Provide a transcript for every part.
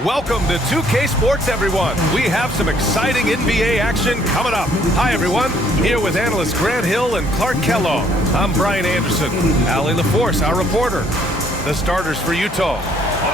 Welcome to 2K Sports, everyone. We have some exciting NBA action coming up. Hi, everyone. Here with analysts Grant Hill and Clark Kellogg. I'm Brian Anderson. Allie LaForce, our reporter. The starters for Utah: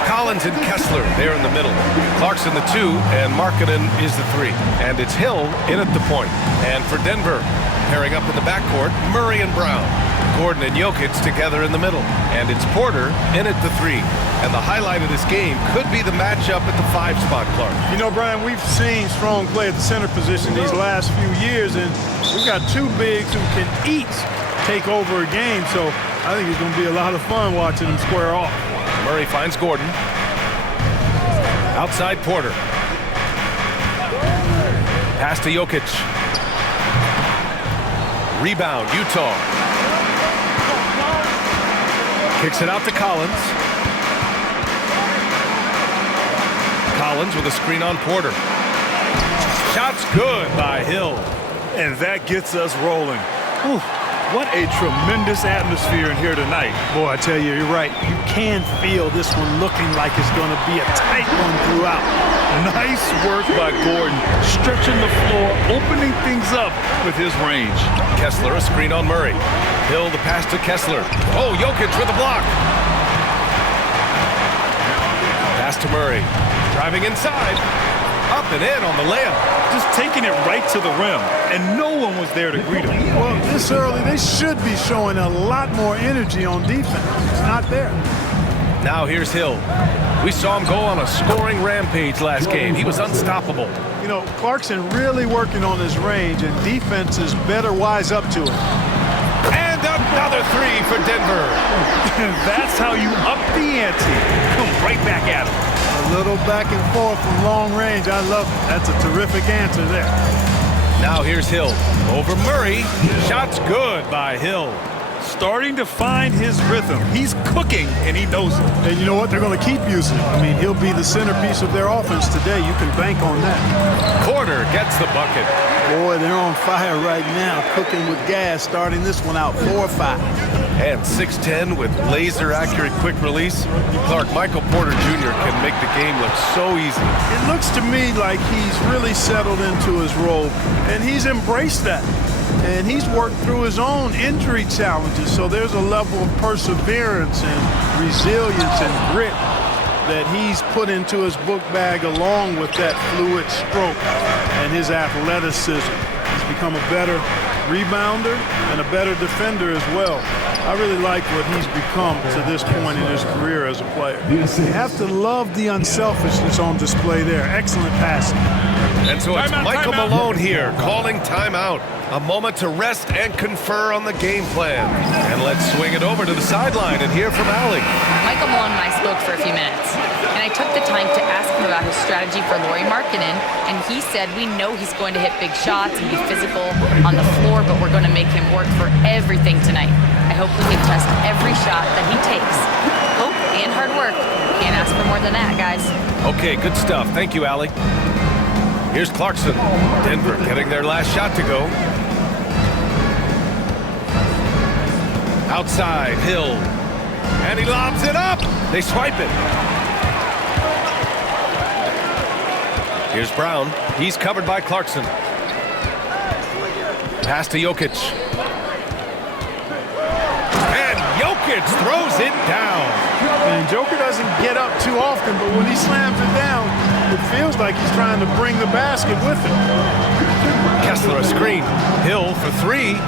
Collins and Kessler, they're in the middle. Clarkson the 2, and Markkanen is the 3. And it's Hill in at the point. And for Denver, pairing up in the backcourt, Murray and Brown. Gordon and Jokic together in the middle. And it's Porter in at the 3. And the highlight of this game could be the matchup at the 5 spot, Clark. You know, Brian, we've seen strong play at the center position these last few years, and we've got 2 bigs who can each take over a game, so I think it's going to be a lot of fun watching them square off. Murray finds Gordon. Outside Porter. Pass to Jokic. Rebound, Utah. Kicks it out to Collins. Collins with a screen on Porter. Shot's good by Hill. And that gets us rolling. Whew, what a tremendous atmosphere in here tonight. Boy, I tell you, you're right. You can feel this one looking like it's going to be a tight one throughout. Nice work by Gordon, stretching the floor, opening things up with his range. Kessler, a screen on Murray. Hill, the pass to Kessler. Oh, Jokic with a block. Pass to Murray. Driving inside. Up and in on the layup. Just taking it right to the rim, and no one was there to greet him. Well, this early, they should be showing a lot more energy on defense. It's not there. Now here's Hill. We saw him go on a scoring rampage last game. He was unstoppable. You know, Clarkson really working on his range, and defenses better wise up to it. And another 3 for Denver. That's how you up the ante. Come right back at him. A little back and forth from long range. I love it. That's a terrific answer there. Now here's Hill. Over Murray. Shot's good by Hill. Starting to find his rhythm. He's cooking, and he knows it. And you know what? They're going to keep using it. I mean, he'll be the centerpiece of their offense today. You can bank on that. Porter gets the bucket. Boy, they're on fire right now, cooking with gas, starting this one out 4-5. And 6'10" with laser-accurate quick release. Clark, Michael Porter Jr. can make the game look so easy. It looks to me like he's really settled into his role, and he's embraced that. And he's worked through his own injury challenges, so there's a level of perseverance and resilience and grit that he's put into his book bag along with that fluid stroke and his athleticism. He's become a better rebounder and a better defender as well. I really like what he's become to this point in his career as a player. You have to love the unselfishness on display there. Excellent passing. And so it's Michael Malone here calling timeout. A moment to rest and confer on the game plan. And let's swing it over to the sideline and hear from Allie. Michael Malone and I spoke for a few minutes, and I took the time to ask him about his strategy for Lauri Markkanen, and he said we know he's going to hit big shots and be physical on the floor, but we're going to make him work for everything tonight. I hope we can test every shot that he takes. Hope and hard work. Can't ask for more than that, guys. Okay, good stuff. Thank you, Allie. Here's Clarkson. Denver getting their last shot to go. Outside, Hill. And he lobs it up. They swipe it. Here's Brown. He's covered by Clarkson. Pass to Jokic. And Jokic throws it down. And Joker doesn't get up too often, but when he slams it down, it feels like he's trying to bring the basket with him. Kessler a screen. Hill for 3.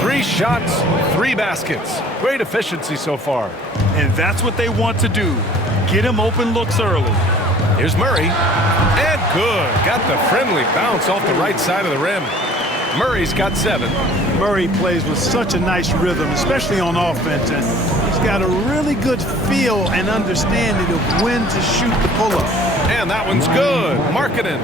3 shots, 3 baskets. Great efficiency so far. And that's what they want to do. Get him open looks early. Here's Murray. And good. Got the friendly bounce off the right side of the rim. Murray's got 7. Murray plays with such a nice rhythm, especially on offense, and he's got a really good feel and understanding of when to shoot the pull-up. And that one's good. Markkanen.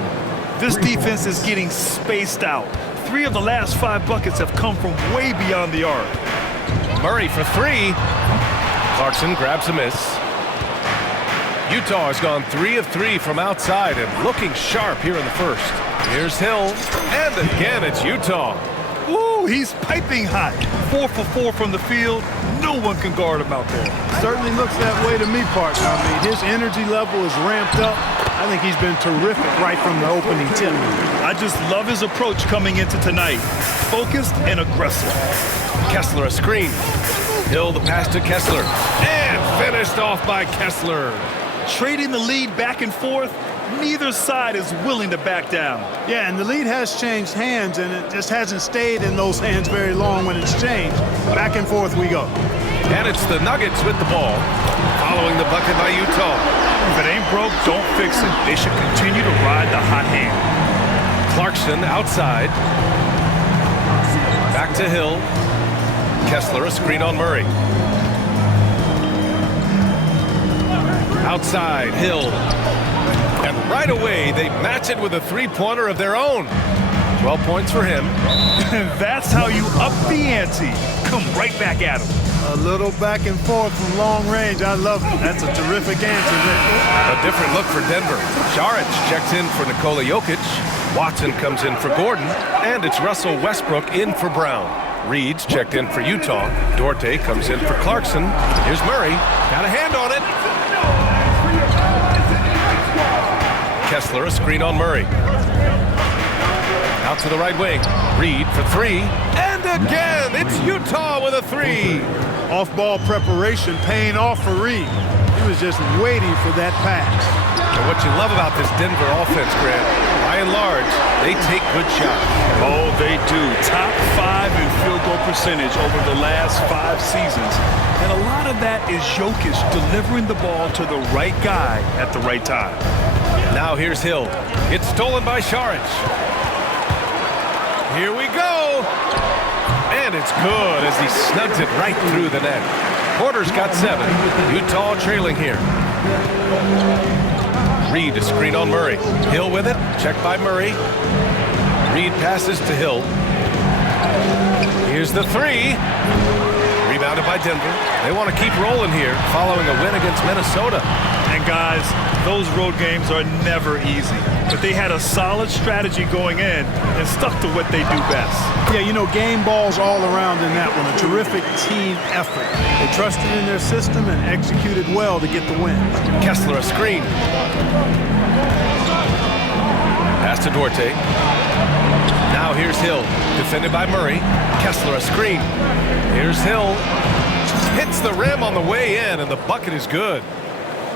This defense is getting spaced out. 3 of the last 5 buckets have come from way beyond the arc. Murray for 3. Clarkson grabs a miss. Utah has gone 3 of 3 from outside and looking sharp here in the first. Here's Hill. And again, it's Utah. Ooh, he's piping hot. 4 for 4 from the field. No one can guard him out there. Certainly looks that way to me, partner. I mean, his energy level is ramped up. I think he's been terrific right from the opening tip. I just love his approach coming into tonight. Focused and aggressive. Kessler a screen. Hill the pass to Kessler. And finished off by Kessler. Trading the lead back and forth. Neither side is willing to back down. Yeah, and the lead has changed hands, and it just hasn't stayed in those hands very long when it's changed. Back and forth we go. And it's the Nuggets with the ball, following the bucket by Utah. If it ain't broke, don't fix it. They should continue to ride the hot hand. Clarkson outside. Back to Hill. Kessler a screen on Murray. Outside, Hill. And right away, they match it with a three-pointer of their own. 12 points for him. That's how you up the ante. Come right back at him. A little back and forth from long range. I love it. That's a terrific answer, Nick. A different look for Denver. Šarić checks in for Nikola Jokic. Watson comes in for Gordon. And it's Russell Westbrook in for Brown. Reed's checked in for Utah. Duarte comes in for Clarkson. Here's Murray. Got a hand on it. Kessler a screen on Murray. Out to the right wing. Reed for three. And again, it's Utah with a three. Off-ball preparation paying off for Reed. He was just waiting for that pass. And what you love about this Denver offense, Grant, by and large, they take good shots. Oh, they do. Top 5 in field goal percentage over the last 5 seasons. And a lot of that is Jokic delivering the ball to the right guy at the right time. Now here's Hill. It's stolen by Šarić. Here we go. And it's good as he snugs it right through the net. Porter's got 7. Utah trailing here. Reed a screen on Murray. Hill with it. Checked by Murray. Reed passes to Hill. Here's the three. Rebounded by Denver. They want to keep rolling here following a win against Minnesota. And guys, those road games are never easy. But they had a solid strategy going in and stuck to what they do best. Yeah, you know, game balls all around in that one. A terrific team effort. They trusted in their system and executed well to get the win. Kessler a screen. Pass to Duarte. Now here's Hill. Defended by Murray. Kessler a screen. Here's Hill. Hits the rim on the way in, and the bucket is good.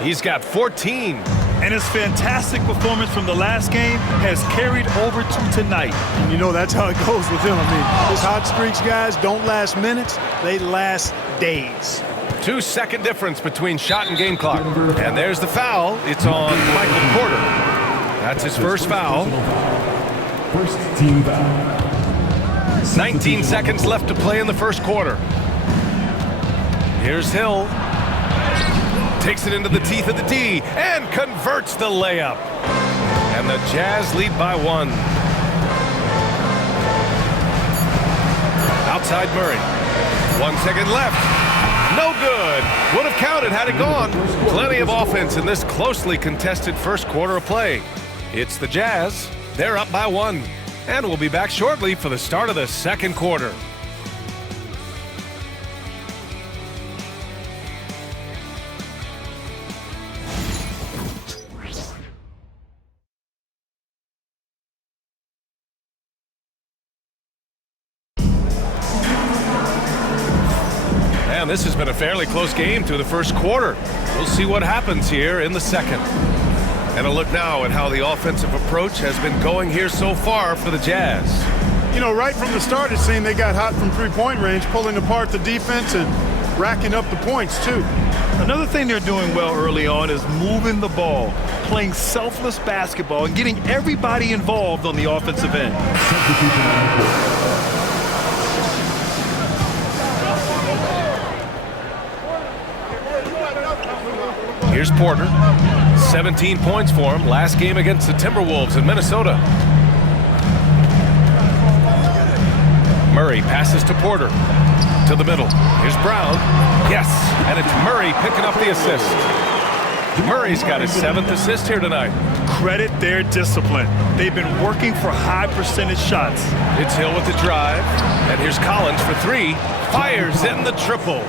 He's got 14. And his fantastic performance from the last game has carried over to tonight. And you know, that's how it goes with him. I mean, his hot streaks, guys, don't last minutes. They last days. 2-second difference between shot and game clock. And there's the foul. It's on Michael Porter. That's his first foul. First team foul. 19 seconds left to play in the first quarter. Here's Hill. Takes it into the teeth of the D and converts the layup. And the Jazz lead by 1. Outside Murray. 1 second left. No good. Would have counted had it gone. Plenty of offense in this closely contested first quarter of play. It's the Jazz. They're up by 1. And we'll be back shortly for the start of the second quarter. And this has been a fairly close game through the first quarter. We'll see what happens here in the second. And a look now at how the offensive approach has been going here so far for the Jazz. You know, right from the start, it seemed they got hot from three-point range, pulling apart the defense and racking up the points, too. Another thing they're doing well early on is moving the ball, playing selfless basketball, and getting everybody involved on the offensive end. Here's Porter. 17 points for him last game against the Timberwolves in Minnesota. Murray passes to Porter. To the middle. Here's Brown. Yes, and it's Murray picking up the assist. Murray's got his 7th assist here tonight. Credit their discipline. They've been working for high percentage shots. It's Hill with the drive, and here's Collins for 3. Fires in the triple.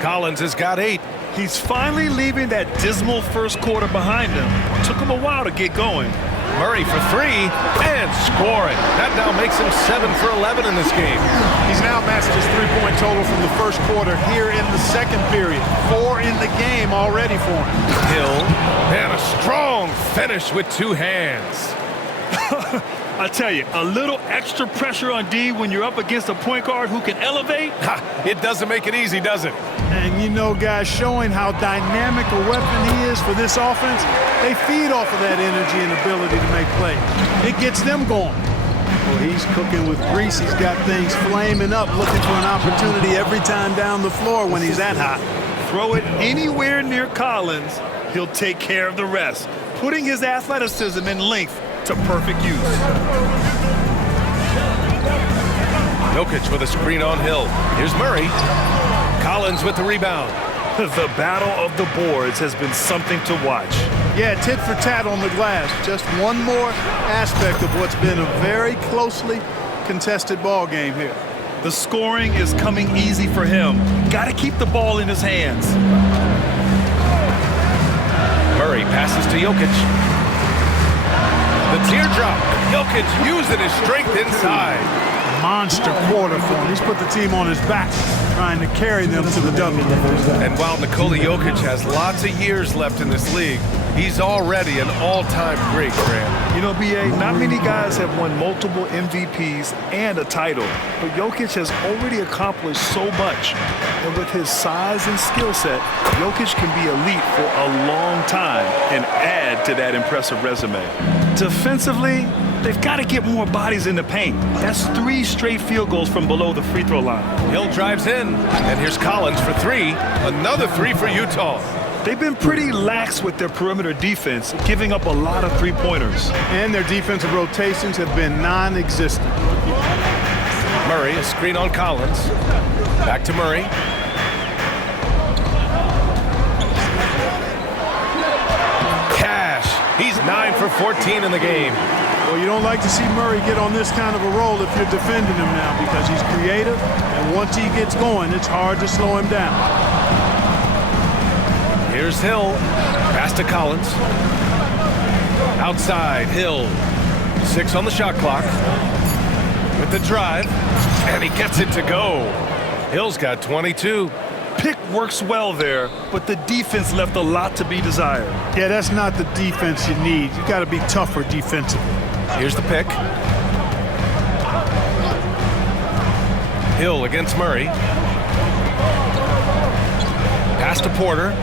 Collins has got 8. He's finally leaving that dismal first quarter behind him. Took him a while to get going. Murray for 3 and scoring. That now makes him 7 for 11 in this game. He's now matched his three-point total from the first quarter here in the second period. 4 in the game already for him. Hill, and a strong finish with 2 hands. I tell you, a little extra pressure on D when you're up against a point guard who can elevate. It doesn't make it easy, does it? And you know, guys, showing how dynamic a weapon he is for this offense, they feed off of that energy and ability to make plays. It gets them going. Well, he's cooking with grease. He's got things flaming up, looking for an opportunity every time down the floor when he's that hot. Throw it anywhere near Collins, he'll take care of the rest, putting his athleticism and length to perfect use. Jokic with a screen on Hill. Here's Murray. Collins with the rebound. The battle of the boards has been something to watch. Yeah, tit for tat on the glass. Just one more aspect of what's been a very closely contested ball game here. The scoring is coming easy for him. Got to keep the ball in his hands. Murray passes to Jokic. The teardrop. Jokic using his strength inside. Monster quarter for him. He's put the team on his back, trying to carry them to the W. And while Nikola Jokic has lots of years left in this league, he's already an all-time great, Grant. You know, B.A., not many guys have won multiple MVPs and a title, but Jokic has already accomplished so much. And with his size and skill set, Jokic can be elite for a long time and add to that impressive resume. Defensively, they've got to get more bodies in the paint. That's 3 straight field goals from below the free throw line. Hill drives in, and here's Collins for 3. Another 3 for Utah. They've been pretty lax with their perimeter defense, giving up a lot of three-pointers. And their defensive rotations have been non-existent. Murray, a screen on Collins. Back to Murray. Cash. He's 9 for 14 in the game. Well, you don't like to see Murray get on this kind of a roll if you're defending him now, because he's creative, and once he gets going, it's hard to slow him down. Here's Hill. Pass to Collins. Outside, Hill. 6 on the shot clock. With the drive, and he gets it to go. Hill's got 22. Pick works well there, but the defense left a lot to be desired. Yeah, that's not the defense you need. You got to be tougher defensively. Here's the pick. Hill against Murray. Pass to Porter.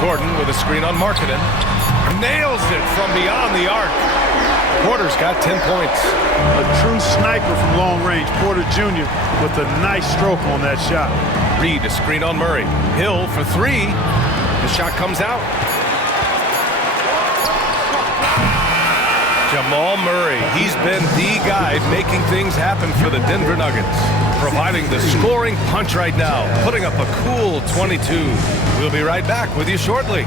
Gordon with a screen on Markkanen. Nails it from beyond the arc. Porter's got 10 points. A true sniper from long range. Porter Jr. with a nice stroke on that shot. Reed, a screen on Murray. Hill for 3. The shot comes out. Jamal Murray, he's been the guy making things happen for the Denver Nuggets, providing the scoring punch right now, putting up a cool 22. We'll be right back with you shortly.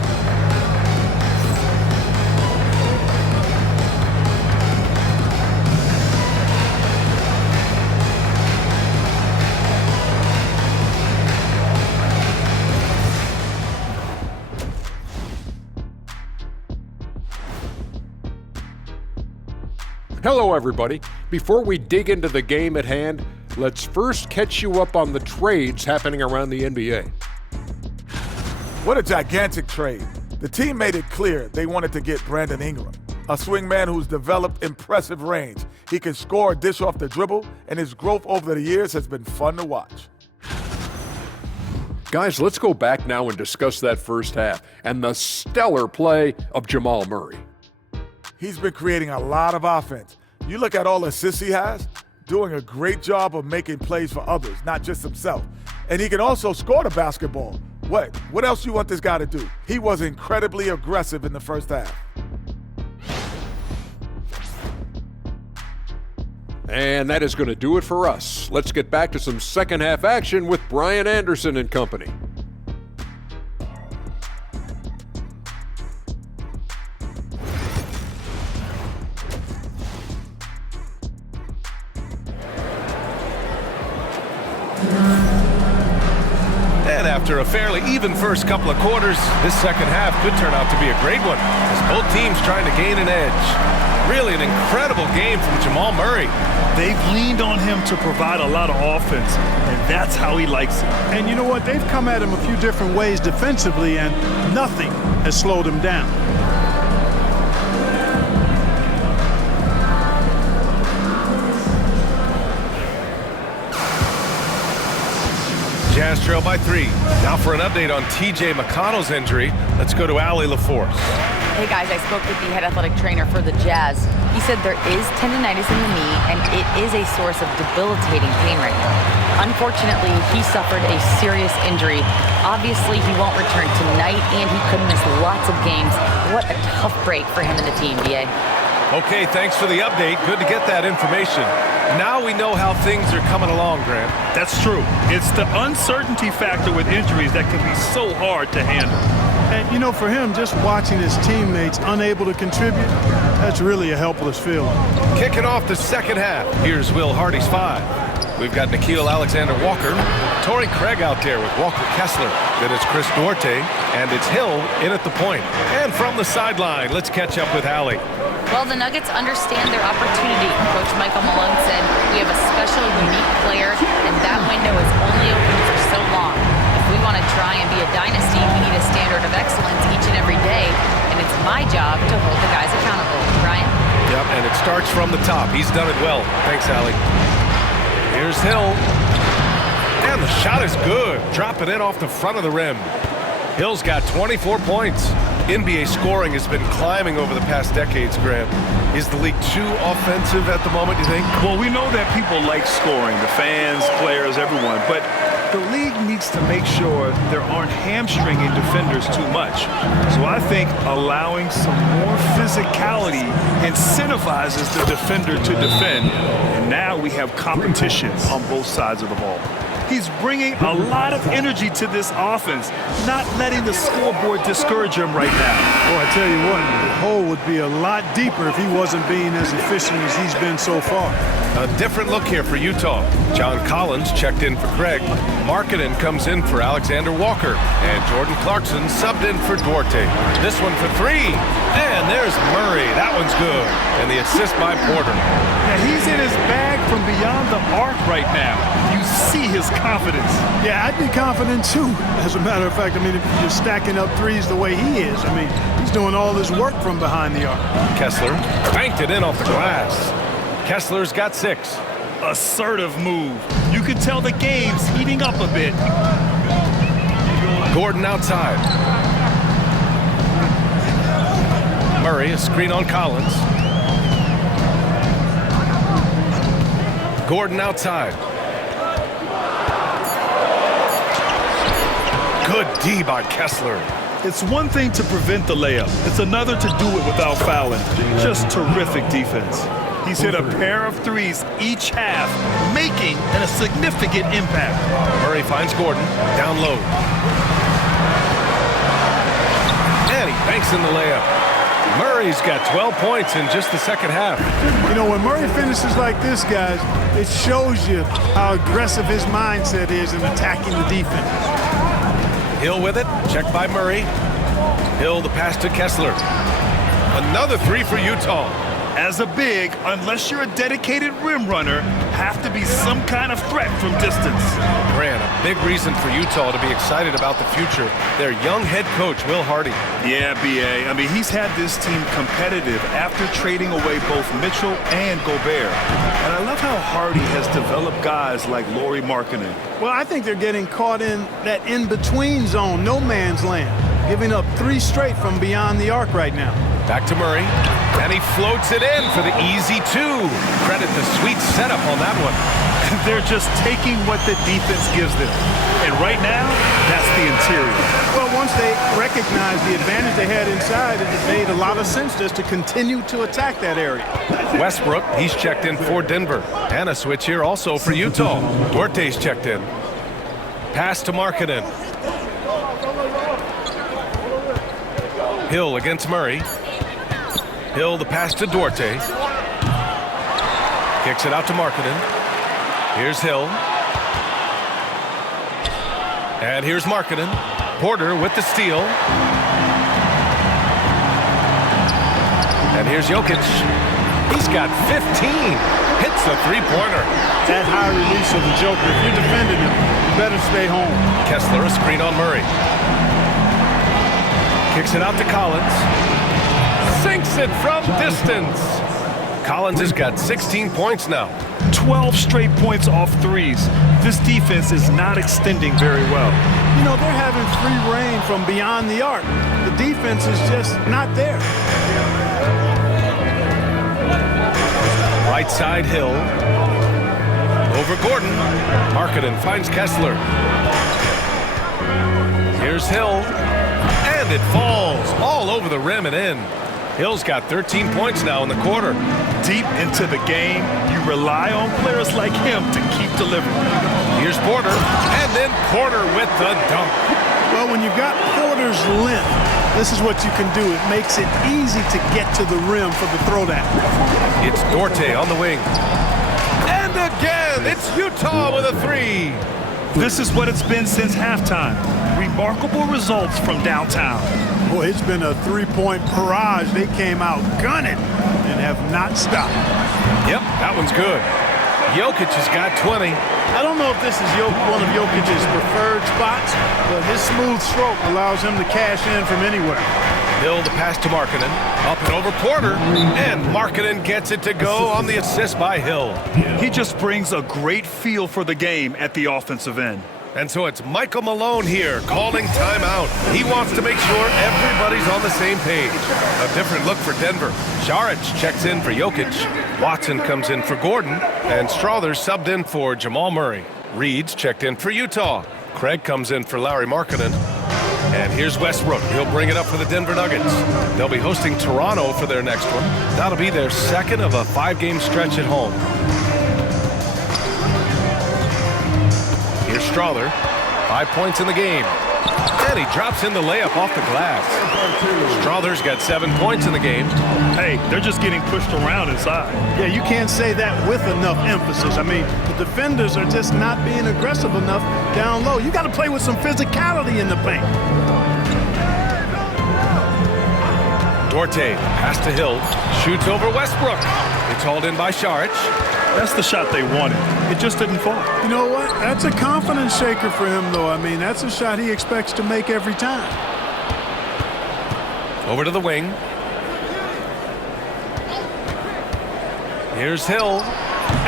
Hello, everybody. Before we dig into the game at hand, let's first catch you up on the trades happening around the NBA. What a gigantic trade. The team made it clear they wanted to get Brandon Ingram, a swingman who's developed impressive range. He can score, dish off the dribble, and his growth over the years has been fun to watch. Guys, let's go back now and discuss that first half and the stellar play of Jamal Murray. He's been creating a lot of offense. You look at all the assists he has, doing a great job of making plays for others, not just himself. And he can also score the basketball. What else you want this guy to do? He was incredibly aggressive in the first half. And that is going to do it for us. Let's get back to some second half action with Brian Anderson and company. After a fairly even first couple of quarters, this second half could turn out to be a great one as both teams trying to gain an edge. Really an incredible game from Jamal Murray. They've leaned on him to provide a lot of offense, and that's how he likes it. And you know what? They've come at him a few different ways defensively, and nothing has slowed him down. Jazz trail by 3. Now for an update on TJ McConnell's injury, let's go to Allie LaForce. Hey guys, I spoke with the head athletic trainer for the Jazz. He said there is tendinitis in the knee and it is a source of debilitating pain right now. Unfortunately, he suffered a serious injury. Obviously, he won't return tonight and he could miss lots of games. What a tough break for him and the team, BA. Okay, thanks for the update. Good to get that information. Now we know how things are coming along, Grant. That's true. It's the uncertainty factor with injuries that can be so hard to handle. And, you know, for him, just watching his teammates unable to contribute, that's really a helpless feeling. Kicking off the second half, here's Will Hardy's 5. We've got Nickeil Alexander-Walker, Torrey Craig out there with Walker Kessler. Then it's Chris Duarte, and it's Hill in at the point. And from the sideline, let's catch up with Allie. Well, the Nuggets understand their opportunity. Coach Michael Malone said, we have a special, unique player, and that window is only open for so long. If we want to try and be a dynasty, we need a standard of excellence each and every day, and it's my job to hold the guys accountable. Ryan? Yep, and it starts from the top. He's done it well. Thanks, Allie. Here's Hill. And the shot is good. Drop it in off the front of the rim. Hill's got 24 points. NBA scoring has been climbing over the past decades, Grant. Is the league too offensive at the moment, you think? Well, we know that people like scoring, the fans, players, everyone, but the league needs to make sure there aren't hamstringing defenders too much. So I think allowing some more physicality incentivizes the defender to defend, and now we have competition on both sides of the ball. He's bringing a lot of energy to this offense, not letting the scoreboard discourage him right now. Boy, I tell you what, the hole would be a lot deeper if he wasn't being as efficient as he's been so far. A different look here for Utah. John Collins checked in for Craig. Markkanen comes in for Alexander Walker. And Jordan Clarkson subbed in for Duarte. This one for 3. And there's Murray. That one's good. And the assist by Porter. Now, he's in his bag from beyond the arc right now. You see his confidence. Yeah, I'd be confident too. As a matter of fact, I mean, if you're stacking up threes the way he is, I mean, he's doing all this work from behind the arc. Kessler banked it in off the glass. Kessler's got 6. Assertive move. You can tell the game's heating up a bit. Gordon outside. Murray, a screen on Collins. Gordon outside. Good D by Kessler. It's one thing to prevent the layup. It's another to do it without fouling. Just terrific defense. He's hit a pair of threes each half, making a significant impact. Murray finds Gordon down low. And he banks in the layup. Murray's got 12 points in just the second half. You know, when Murray finishes like this, guys, it shows you how aggressive his mindset is in attacking the defense. Hill with it, checked by Murray. Hill the pass to Kessler. Another 3 for Utah. As a big, unless you're a dedicated rim runner, have to be some kind of threat from distance. Grant, a big reason for Utah to be excited about the future. Their young head coach, Will Hardy. Yeah, B.A. I mean, he's had this team competitive after trading away both Mitchell and Gobert. And I love how Hardy has developed guys like Lauri Markkanen. Well, I think they're getting caught in that in-between zone, no man's land, giving up 3 straight from beyond the arc right now. Back to Murray, and he floats it in for the easy 2. Credit the sweet setup on that one. They're just taking what the defense gives them. And right now, that's the interior. Well, once they recognized the advantage they had inside, it made a lot of sense just to continue to attack that area. Westbrook, he's checked in for Denver. And a switch here also for Utah. Duarte's checked in. Pass to Markkanen. Hill against Murray. Hill the pass to Duarte. Kicks it out to Markkanen. Here's Hill. And here's Markkanen. Porter with the steal. And here's Jokic. He's got 15. Hits a three-pointer. That high release of the Joker, if you're defending him, you better stay home. Kessler, a screen on Murray. Kicks it out to Collins. Sinks it from distance. Collins has got 16 points now. 12 straight points off threes. This defense is not extending very well. You know, they're having free reign from beyond the arc. The defense is just not there. Right side Hill. Over Gordon. Markkanen finds Kessler. Here's Hill. And it falls all over the rim and in. Hill's got 13 points now in the quarter. Deep into the game, you rely on players like him to keep delivering. Here's Porter, and then Porter with the dunk. Well, when you've got Porter's length, this is what you can do. It makes it easy to get to the rim for the throwdown. It's Dorte on the wing. And again, it's Utah with a three. This is what it's been since halftime. Remarkable results from downtown. Boy, it's been a three-point barrage. They came out gunning and have not stopped. Yep, that one's good. Jokic has got 20. I don't know if this is one of Jokic's preferred spots, but his smooth stroke allows him to cash in from anywhere. Hill the pass to Markkanen. Up and over Porter. And Markkanen gets it to go on the assist by Hill. He just brings a great feel for the game at the offensive end. And so it's Michael Malone here calling timeout. He wants to make sure everybody's on the same page. A different look for Denver. Saric checks in for Jokic. Watson comes in for Gordon. And Strother subbed in for Jamal Murray. Reed's checked in for Utah. Craig comes in for Lauri Markkanen. And here's Westbrook. He'll bring it up for the Denver Nuggets. They'll be hosting Toronto for their next one. That'll be their second of a 5-game stretch at home. Here's Strother. 5 points in the game. And he drops in the layup off the glass. Strother's got 7 points in the game. Hey, they're just getting pushed around inside. Yeah, you can't say that with enough emphasis. I mean, the defenders are just not being aggressive enough down low. You got to play with some physicality in the paint. Dorte, pass to Hill, shoots over Westbrook. It's hauled in by Saric. That's the shot they wanted. It just didn't fall. You know what? That's a confidence shaker for him, though. I mean, that's a shot he expects to make every time. Over to the wing. Here's Hill.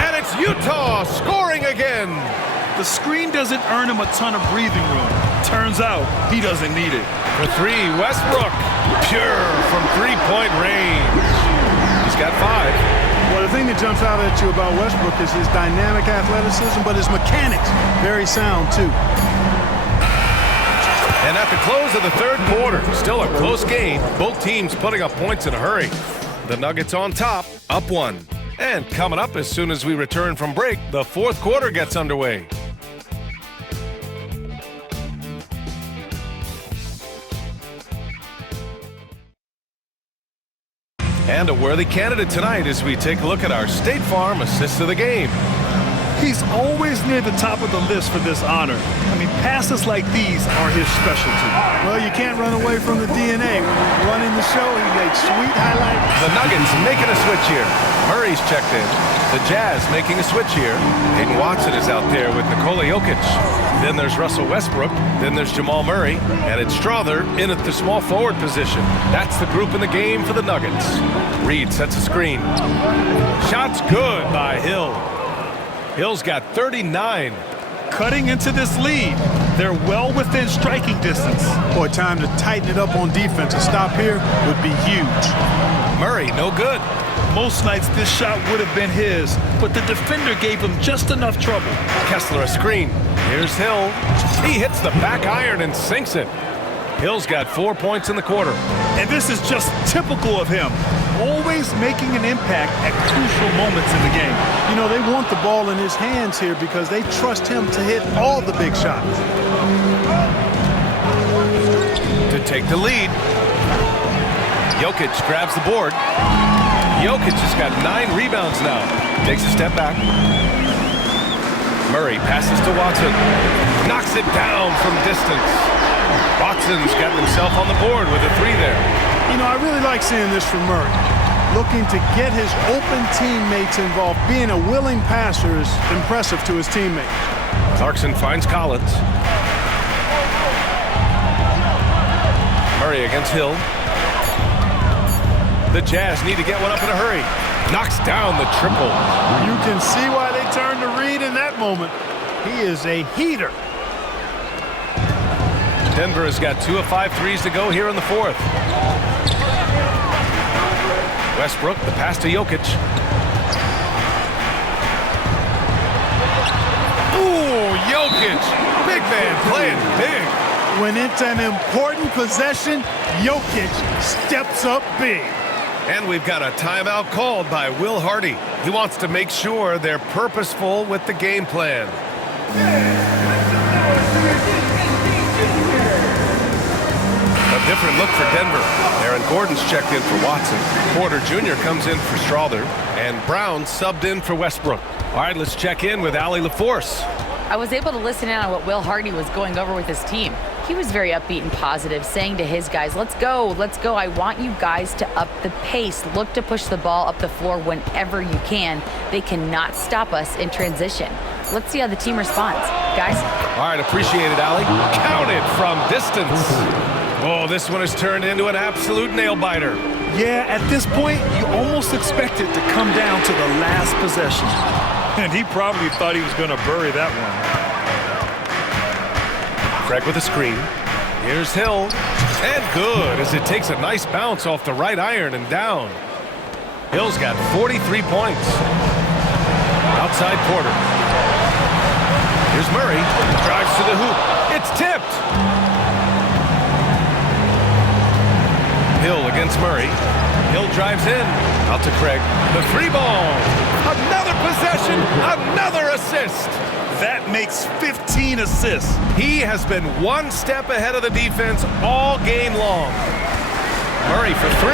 And it's Utah scoring again. The screen doesn't earn him a ton of breathing room. Turns out he doesn't need it. For three, Westbrook. Pure from three-point range. He's got 5. Well, the thing that jumps out at you about Westbrook is his dynamic athleticism, but his mechanics, very sound, too. And at the close of the third quarter, still a close game. Both teams putting up points in a hurry. The Nuggets on top, up 1. And coming up as soon as we return from break, the fourth quarter gets underway. And a worthy candidate tonight as we take a look at our State Farm assist of the game. He's always near the top of the list for this honor. I mean, passes like these are his specialty. Well, you can't run away from the DNA. When he's running the show, he makes sweet highlights. The Nuggets making a switch here. Murray's checked in. The Jazz making a switch here. Hayden Watson is out there with Nikola Jokic. Then there's Russell Westbrook. Then there's Jamal Murray. And it's Strother in at the small forward position. That's the group in the game for the Nuggets. Reed sets a screen. Shot's good by Hill. Hill's got 39. Cutting into this lead. They're well within striking distance. Boy, time to tighten it up on defense. A stop here would be huge. Murray, no good. Most nights this shot would have been his, but the defender gave him just enough trouble. Kessler a screen. Here's Hill. He hits the back iron and sinks it. Hill's got 4 points in the quarter. And this is just typical of him. Always making an impact at crucial moments in the game. You know, they want the ball in his hands here because they trust him to hit all the big shots. To take the lead. Jokic grabs the board. Jokic has got 9 rebounds now. Takes a step back. Murray passes to Watson. Knocks it down from distance. Watson's got himself on the board with a 3 there. You know, I really like seeing this from Murray. Looking to get his open teammates involved. Being a willing passer is impressive to his teammates. Clarkson finds Collins. Murray against Hill. The Jazz need to get one up in a hurry. Knocks down the triple. You can see why they turned to Reed in that moment. He is a heater. Denver has got 2 of 5 threes to go here in the 4th. Westbrook, the pass to Jokic. Ooh, Jokic. Big man playing big. When it's an important possession, Jokic steps up big. And we've got a timeout called by Will Hardy. He wants to make sure they're purposeful with the game plan. A different look for Denver. Aaron Gordon's checked in for Watson. Porter Jr. comes in for Strawther. And Brown subbed in for Westbrook. All right, let's check in with Allie LaForce. I was able to listen in on what Will Hardy was going over with his team. He was very upbeat and positive, saying to his guys, let's go. I want you guys to up the pace. Look to push the ball up the floor whenever you can. They cannot stop us in transition. Let's see how the team responds. Guys? All right, appreciate it, Allie. Counted from distance. Oh, this one has turned into an absolute nail-biter. Yeah, at this point, you almost expect it to come down to the last possession. And he probably thought he was going to bury that one. Craig with a screen. Here's Hill. And good, as it takes a nice bounce off the right iron and down. Hill's got 43 points. Outside Porter. Here's Murray. Drives to the hoop. It's tipped. Hill against Murray. Hill drives in. Out to Craig. The 3 ball. Another possession. Another assist. That makes 15 assists. He has been one step ahead of the defense all game long. Murray for 3.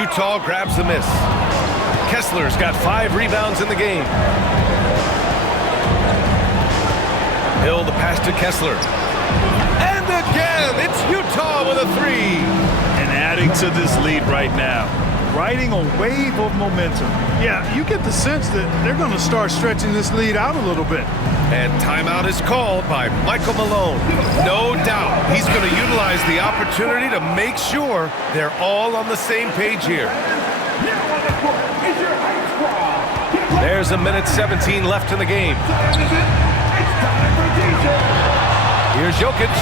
Utah grabs the miss. Kessler's got 5 rebounds in the game. Hill the pass to Kessler. And again, it's Utah with a 3. And adding to this lead right now. Riding a wave of momentum. Yeah, you get the sense that they're going to start stretching this lead out a little bit. And timeout is called by Michael Malone. No doubt he's going to utilize the opportunity to make sure they're all on the same page here. There's a minute 17 left in the game. Here's Jokic,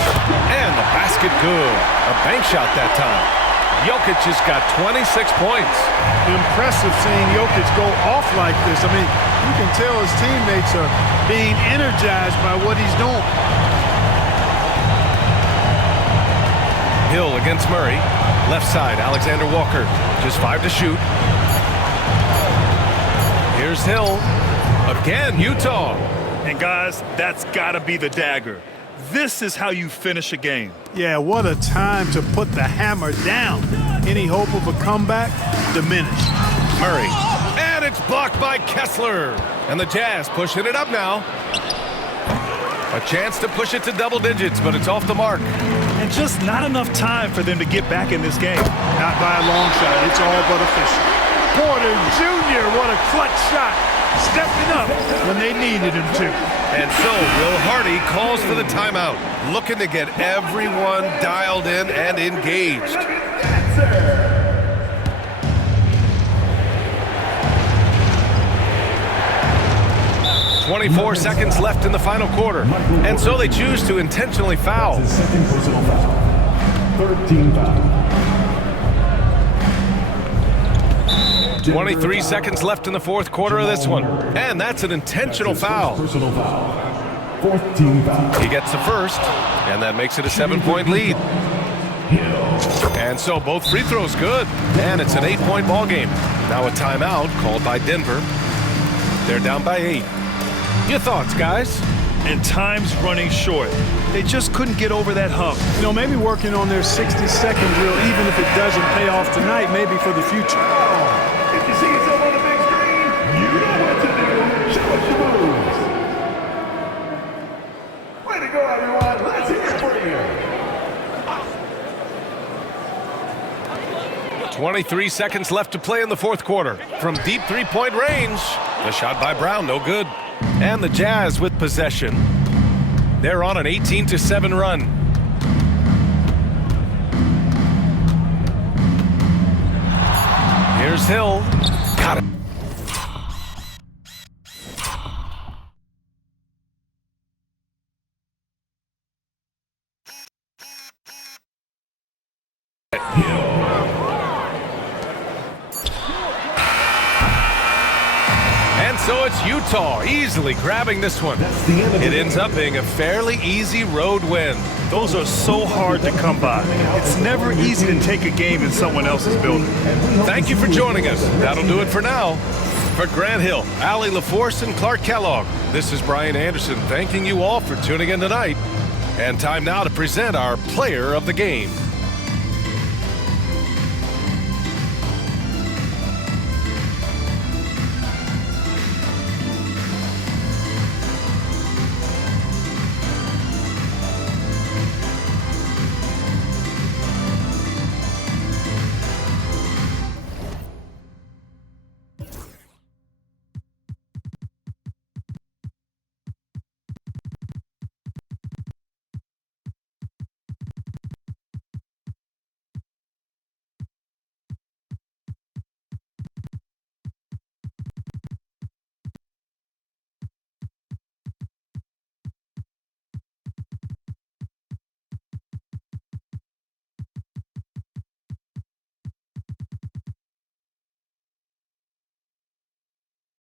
and the basket good. A bank shot that time. Jokic has got 26 points. Impressive seeing Jokic go off like this. I mean, you can tell his teammates are being energized by what he's doing. Hill against Murray. Left side, Alexander Walker. Just 5 to shoot. Here's Hill. Again, Utah. And guys, that's got to be the dagger. This is how you finish a game. Yeah, what a time to put the hammer down. Any hope of a comeback? Diminished. Murray. And it's blocked by Kessler. And the Jazz pushing it up now. A chance to push it to double digits, but it's off the mark. And just not enough time for them to get back in this game. Not by a long shot. It's all but official. Porter Jr., what a clutch shot. Stepping up when they needed him to. And so Will Hardy calls for the timeout, looking to get everyone dialed in and engaged. 24 seconds left in the final quarter. And so they choose to intentionally foul. Second personal foul. 13 foul. 23 seconds left in the 4th quarter of this one. And that's an intentional foul. Personal foul. 14 foul. He gets the first, and that makes it a 7-point lead. And so both free throws good, and it's an 8-point ball game. Now a timeout called by Denver. They're down by 8. Your thoughts, guys? And time's running short. They just couldn't get over that hump. You know, maybe working on their 60-second drill, even if it doesn't pay off tonight, maybe for the future. If you see yourself on the big screen, you know what to do. Show it go, everyone. Let's hear it for you. 23 seconds left to play in the fourth quarter. From deep three-point range, the shot by Brown, no good. And the Jazz with possession. They're on an 18-7 run. Here's Hill. Got it. And so it's Utah easily grabbing this one. It ends up being a fairly easy road win. Those are so hard to come by. It's never easy to take a game in someone else's building. Thank you for joining us. That'll do it for now. For Grant Hill, Allie LaForce, and Clark Kellogg, this is Brian Anderson thanking you all for tuning in tonight. And time now to present our player of the game.